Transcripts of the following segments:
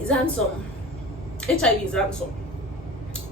is handsome. HIV is handsome.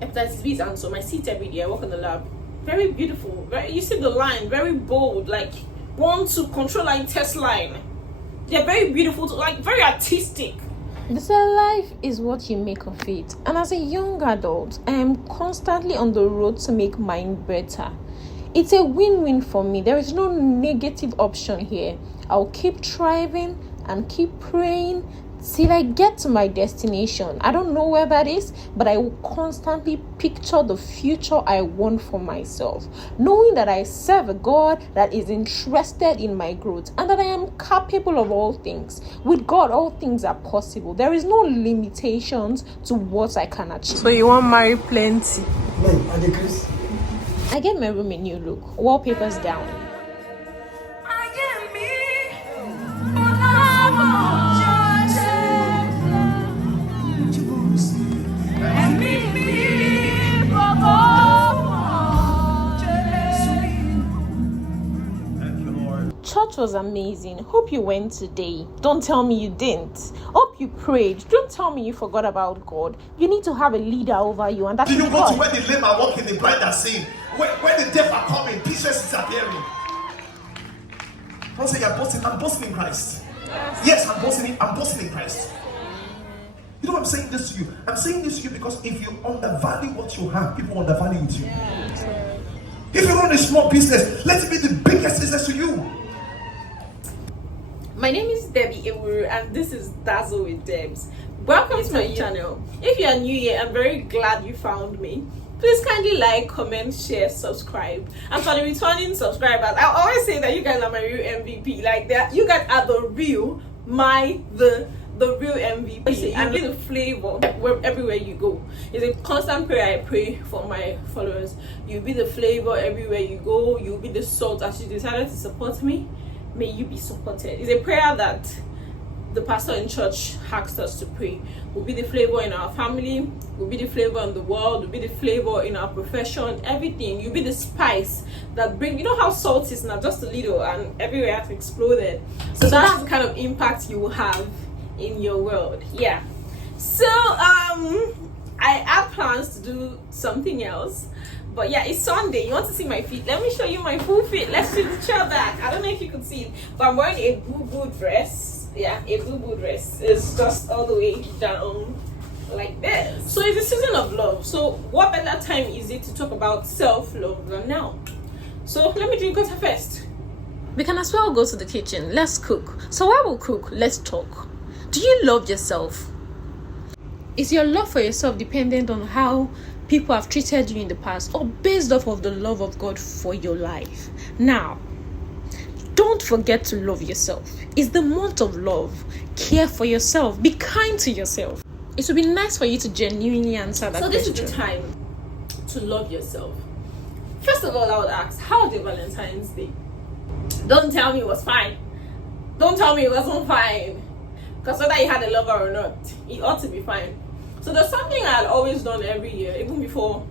Hepatitis B is handsome. I see it every day. I work in the lab. Very beautiful. You see the line, very bold, like want to control line, test line. They're very beautiful, like very artistic. They say life is what you make of it. And as a young adult, I am constantly on the road to make mine better. It's a win-win for me. There is no negative option here. I'll keep thriving and keep praying till I get to my destination. I don't know where that is, but I will constantly picture the future I want for myself, knowing that I serve a God that is interested in my growth and that I am capable of all things. With God, all things are possible. There is no limitations to what I can achieve. So you want marry plenty? No, I decrease. I get my room a new look, wallpapers down. Church was amazing. Hope you went today. Don't tell me you didn't. Hope you prayed. Don't tell me you forgot about God. You need to have a leader over you, and that's Do you go God. to where the lame are walking, the blind are seeing? Where the deaf are coming, pieces is appearing. Don't say you're boasting. I'm boasting in Christ. Yes, I'm boasting in Christ. You know why I'm saying this to you? I'm saying this to you because if you undervalue what you have, people undervalue it to you. If you run a small business, let it be the biggest business to you. My name is Debbie Ewuru and this is Dazzle with Debs. Welcome to my channel. If you are new here, I'm very glad you found me. Please kindly like, comment, share, subscribe. And for the returning subscribers, I always say that you guys are my real MVP. Like that, you guys are the real, the real MVP. And be the flavor everywhere you go. It's a constant prayer I pray for my followers. You'll be the flavor everywhere you go. You'll be the salt. As you decided to support me, may you be supported. It's a prayer that the pastor in church asked us to pray. We'll be the flavor in our family, we'll be the flavor in the world, we'll be the flavor in our profession, everything. You'll be the spice that bring, you know how salt is now just a little and everywhere has exploded. So that's the kind of impact you will have in your world. Yeah. So I have plans to do something else. But yeah, it's Sunday. You want to see my feet? Let me show you my full feet. Let's do the chair back. I don't know if you could see it, but I'm wearing a boo-boo dress. Yeah, a boo-boo dress. It's just all the way down like this. So it's a season of love. So what better time is it to talk about self-love than now? So let me drink water first. We can as well go to the kitchen. Let's cook. So while we cook, let's talk. Do you love yourself? Is your love for yourself dependent on how people have treated you in the past, or based off of the love of God for your life? Now, don't forget to love yourself. It's the month of love. Care for yourself. Be kind to yourself. It would be nice for you to genuinely answer that question. So this is the time to love yourself. First of all, I would ask, how was your Valentine's Day? Don't tell me it was fine. Don't tell me it wasn't fine. Because whether you had a lover or not, it ought to be fine. So there's something I had always done every year, even before,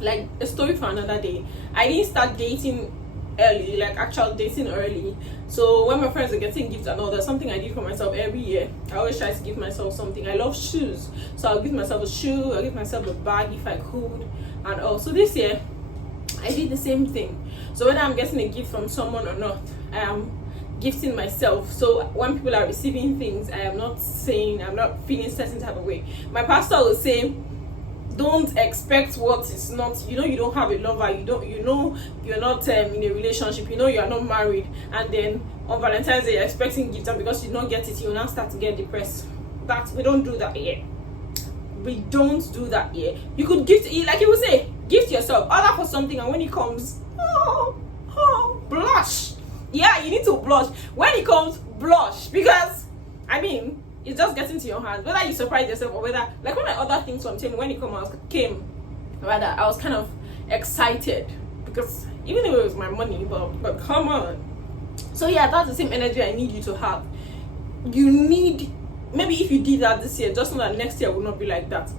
like a story for another day. I didn't start dating early, like actual dating early. So when my friends are getting gifts and all, there's something I did for myself every year. I always try to give myself something. I love shoes, so I'll give myself a shoe, I'll give myself a bag if I could, and all. So this year, I did the same thing. So whether I'm getting a gift from someone or not, I am gifting myself. So when people are receiving things, I'm not feeling certain type of way. My pastor will say, don't expect what is not, you don't have a lover, you're not in a relationship, you're not married, and then on Valentine's Day you're expecting gifts, and because you don't get it, you now start to get depressed. We don't do that here. We don't do that here. You could gift, like you would say, gift yourself, order for something, and when it comes, blush. Yeah, you need to blush. When it comes, blush. Because, it's just getting to your hands. Whether you surprise yourself or whether, like when I ordered things from Temu, when it I was kind of excited. Because even though it was my money, but come on. So yeah, that's the same energy I need you to have. You need, maybe if you did that this year, just know that next year will not be like that.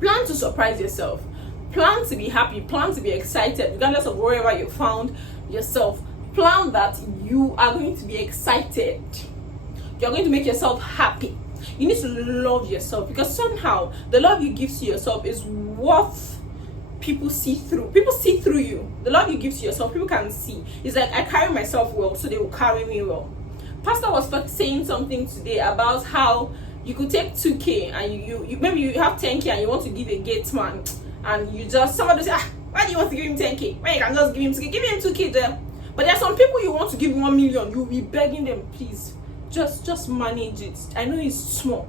Plan to surprise yourself. Plan to be happy. Plan to be excited, regardless of wherever you found yourself. Plan that you are going to be excited. You're going to make yourself happy. You need to love yourself, because somehow the love you give to yourself is worth people see through. People see through you. The love you give to yourself, people can see. It's like, I carry myself well, so they will carry me well. Pastor was saying something today about how you could take 2K and you maybe you have 10K and you want to give a gate man, and you just, somebody say, why do you want to give him 10K? Why you can just give him 2K? Give him 2K there. But there are some people you want to give 1 million, you'll be begging them, please, just manage it. I know it's small.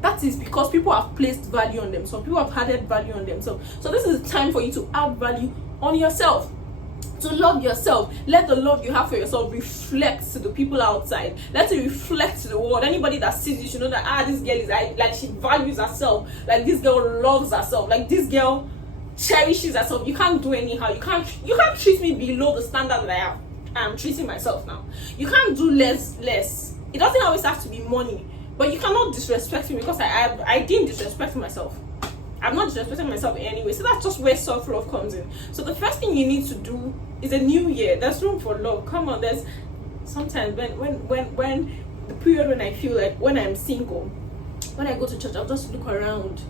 That is because people have placed value on them. Some people have added value on themselves. So this is the time for you to add value on yourself. To love yourself. Let the love you have for yourself reflect to the people outside. Let it reflect to the world. Anybody that sees you should know that this girl is like, she values herself. Like, this girl loves herself. Like, this girl cherishes herself. You can't do anyhow. You can't treat me below the standard that I am treating myself now. You can't do less. It doesn't always have to be money. But you cannot disrespect me, because I didn't disrespect myself. I'm not disrespecting myself in any way. So that's just where self-love comes in. So the first thing you need to do is a new year. There's room for love. Come on, there's sometimes when the period when I feel like, when I'm single, when I go to church, I'll just look around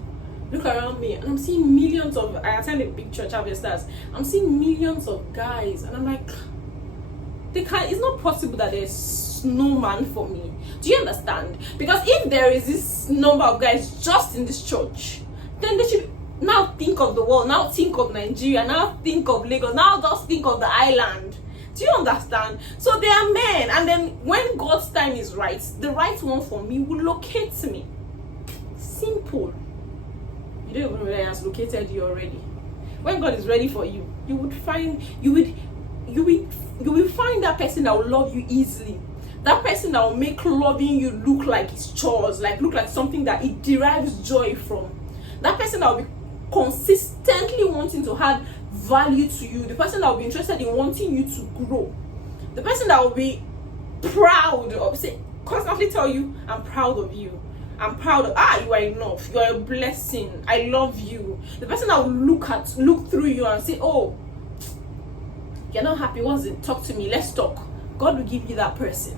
me, and I'm seeing millions of, I attend a big church, Harvesters. I'm seeing millions of guys, and I'm like, it's not possible that there's no man for me. Do you understand? Because if there is this number of guys just in this church, then they should now think of the world, now think of Nigeria, now think of Lagos, now just think of the island. Do you understand? So there are men, and then when God's time is right, the right one for me will locate me. Simple. You don't even know that He has located you already. When God is ready for you, you will find that person that will love you easily. That person that will make loving you look like it's chores, look like something that it derives joy from. That person that will be consistently wanting to add value to you. The person that will be interested in wanting you to grow. The person that will be proud of, constantly tell you, I'm proud of you. I'm proud of, you are enough. You are a blessing. I love you. The person that will look through you and say, oh, you're not happy. What's it? Talk to me. Let's talk. God will give you that person.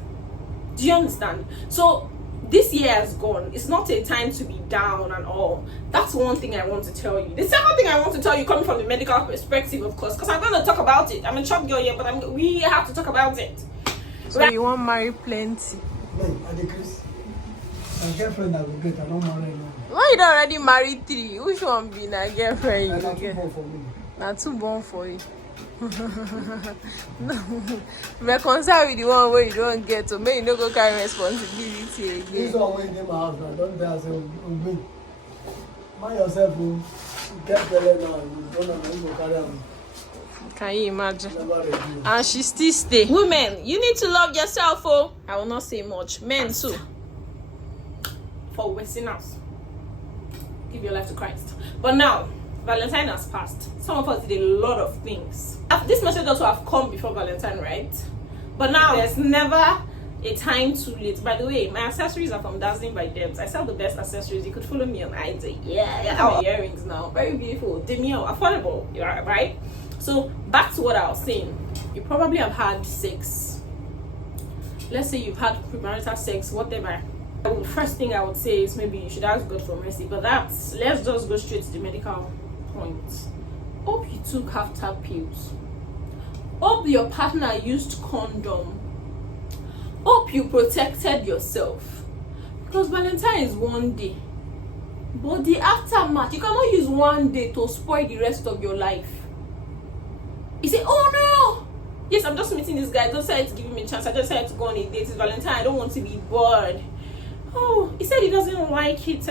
Do you understand? So this year has gone. It's not a time to be down and all. That's one thing I want to tell you. The second thing I want to tell you, coming from the medical perspective, of course, because I'm going to talk about it. I'm a chop girl here, but we have to talk about it. So you want to marry plenty? No, I decrease. My girlfriend I will get. I don't marry no. Why you don't already married 3? Which one be na girlfriend you Not too get? born for me. Na too born for you. Reconcile with the one where you don't get to, make you no go carry responsibility again. This one when they my house now, don't tell say me. Mind yourself, you get better now. You don't know you go carry am. Can you imagine? Never ready. And she still stay. Women, you need to love yourself, oh. I will not say much. Men too. For Westerners, give your life to Christ. But now, Valentine has passed. Some of us did a lot of things. This message also have come before Valentine, right? But now there's never a time too late. By the way, my accessories are from Dazzling by Debs. I sell the best accessories. You could follow me on IG. Yeah, my earrings now, very beautiful, demure, affordable. You're right. So back to what I was saying. You probably have had sex. Let's say you've had premarital sex, whatever. The first thing I would say is maybe you should ask God for mercy. But let's just go straight to the medical point. Hope you took after pills. Hope your partner used condom. Hope you protected yourself. Because Valentine is one day. But the aftermath, you cannot use one day to spoil the rest of your life. You say, oh no! Yes, I'm just meeting this guy. Don't say to give him a chance. I just decided to go on a date. It's Valentine. I don't want to be bored. Oh, he said he doesn't like it.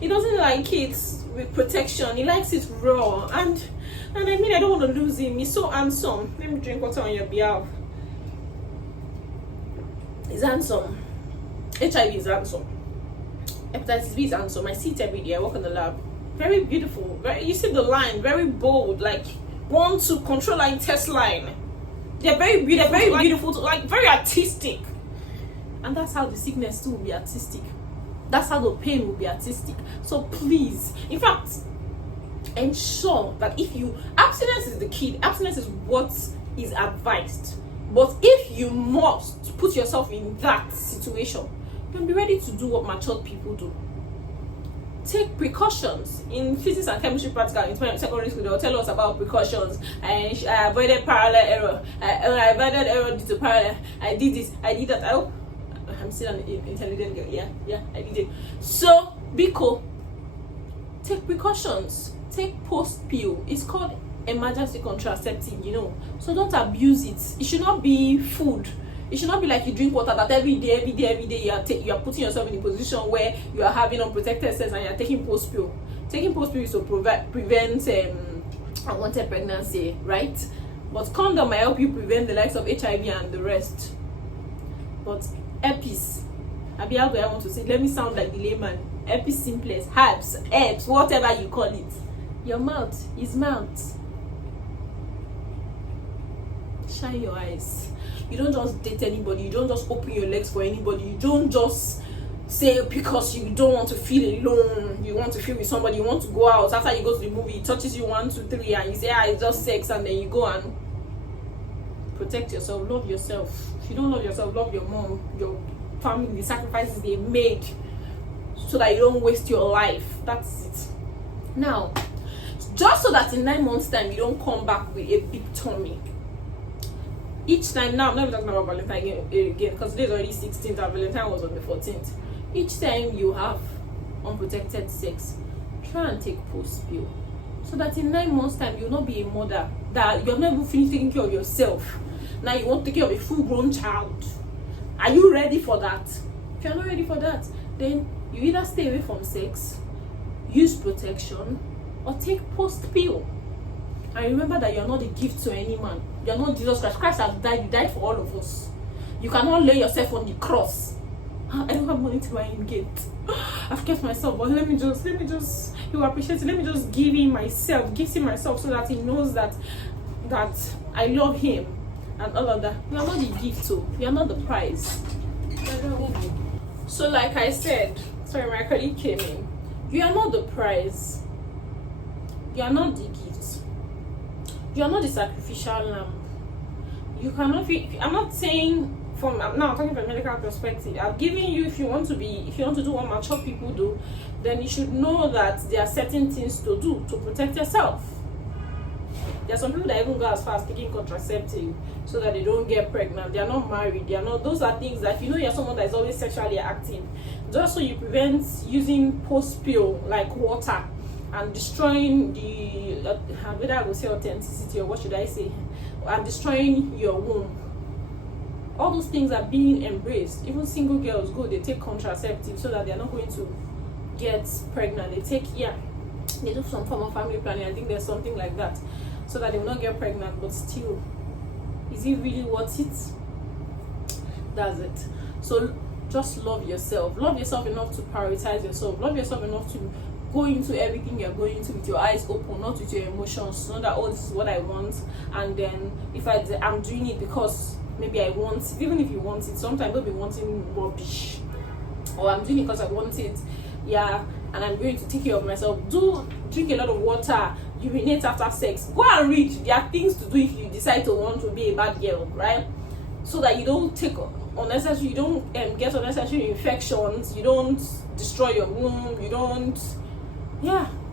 He doesn't like it with protection. He likes it raw. And I mean, I don't want to lose him. He's so handsome. Let me drink water on your behalf. He's handsome. HIV is handsome. Hepatitis B is handsome. I see it every day. I work in the lab. Very beautiful. You see the line. Very bold. Like, want to control line, test line. They're very beautiful. They're very beautiful. Like, very artistic. And that's how the sickness too will be artistic. That's how the pain will be artistic. So please, in fact, ensure that abstinence is the key. Abstinence is what is advised. But if you must put yourself in that situation, then be ready to do what matured people do. Take precautions. In physics and chemistry practical in secondary school, they will tell us about precautions. I avoided parallel error. I avoided error due to parallel. I did this. I did that. I'm still an intelligent girl. Yeah, I did it. So, Biko, take precautions. Take post pill. It's called emergency contraceptive, So don't abuse it. It should not be food. It should not be like you drink water that every day you are putting yourself in a position where you are having unprotected sex and you are taking post pill. Taking post pill is to prevent unwanted pregnancy, right? But condom might help you prevent the likes of HIV and the rest. But herpes, I want to say, let me sound like the layman. Herpes simplex, herbs, whatever you call it. Your mouth is mouth. Shine your eyes. You don't just date anybody. You don't just open your legs for anybody. You don't just say because you don't want to feel alone, you want to feel with somebody, you want to go out. After you go to the movie, it touches you 1, 2, 3, and you say, it's just sex, and then you go and protect yourself. Love yourself. If you don't love yourself, love your mom, your family, the sacrifices they made so that you don't waste your life. That's it. Now, just so that in 9 months' time you don't come back with a big tummy. Each time, now I'm not even talking about Valentine again, because today is already 16th and Valentine was on the 14th. Each time you have unprotected sex, try and take post pill, so that in 9 months' time you'll not be a mother that you have not even finished taking care of yourself. Now you want to take care of a full-grown child. Are you ready for that? If you're not ready for that, then you either stay away from sex, use protection, or take post pill. And remember that you're not a gift to any man. You're not Jesus Christ. Christ has died. He died for all of us. You cannot lay yourself on the cross. I don't have money to buy him gift. I've kept myself, but let me just, he will appreciate it. Let me just give him myself so that he knows that I love him and all of that. You are not the gift, so you are not the prize. So like I said, sorry, my colleague came in. You are not the prize. You are not the gift. You are not the sacrificial lamb. You cannot be. I'm not saying I'm talking from a medical perspective. I'm giving you, if you want to do what mature people do, then you should know that there are certain things to do to protect yourself. There are some people that even go as far as taking contraceptive so that they don't get pregnant. They are not married. Those are things that, if you know you're someone that is always sexually active, just so you prevent using post pill like water and destroying the whether I will say authenticity or what should I say, and destroying your womb. All those things are being embraced. Even single girls they take contraceptives so that they're not going to get pregnant. They do some form of family planning. I think there's something like that, so that they will not get pregnant. But still, is it really worth it? That's it. So just love yourself. Love yourself enough to prioritize yourself. Love yourself enough to go into everything you're going into with your eyes open, not with your emotions. Know that, this is what I want, and then if I'm doing it because maybe I want it. Even if you want it, sometimes don't be wanting rubbish. Or I'm doing it because I want it, and I'm going to take care of myself. Do drink a lot of water, urinate after sex. Go and read. There are things to do if you decide to want to be a bad girl, right? So that you don't take unnecessary, you don't get unnecessary infections, you don't destroy your womb, you don't.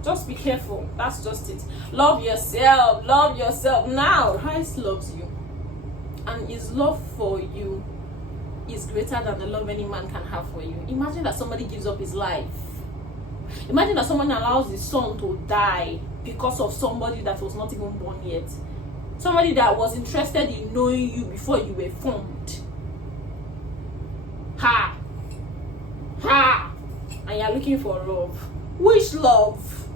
Just be careful. That's just it. Love yourself. Now, Christ loves you, and his love for you is greater than the love any man can have for you. Imagine that somebody gives up his life. Imagine that someone allows his son to die because of somebody that was not even born yet. Somebody that was interested in knowing you before you were formed. And you're looking for love. Which love?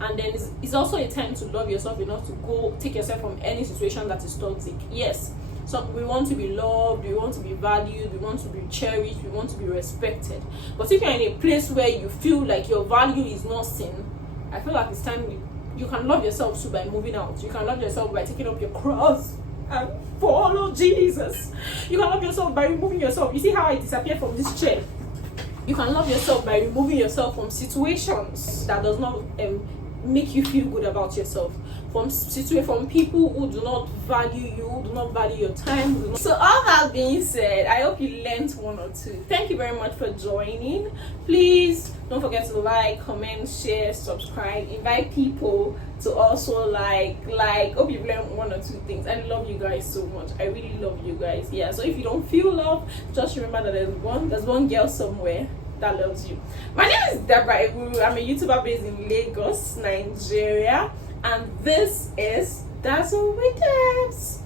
And then it's also a time to love yourself enough to go take yourself from any situation that is toxic. Yes, so we want to be loved, we want to be valued, we want to be cherished, we want to be respected. But if you're in a place where you feel like your value is not seen, I feel like it's time you can love yourself too by moving out. You can love yourself by taking up your cross and follow Jesus. You can love yourself by removing yourself. You see how I disappeared from this chair? You can love yourself by removing yourself from situations that does not make you feel good about yourself, from people who do not value you, do not value your time. So all that being said, I hope you learned one or two. Thank you very much for joining. Please don't forget to like, comment, share, subscribe, invite people to also like. Hope you've learned one or two things. I love you guys so much. I really love you guys. Yeah, so if you don't feel love, just remember that there's one girl somewhere that loves you. My name is Deborah Eburu. I'm a YouTuber based in Lagos, Nigeria, and this is Dazzle with Debs.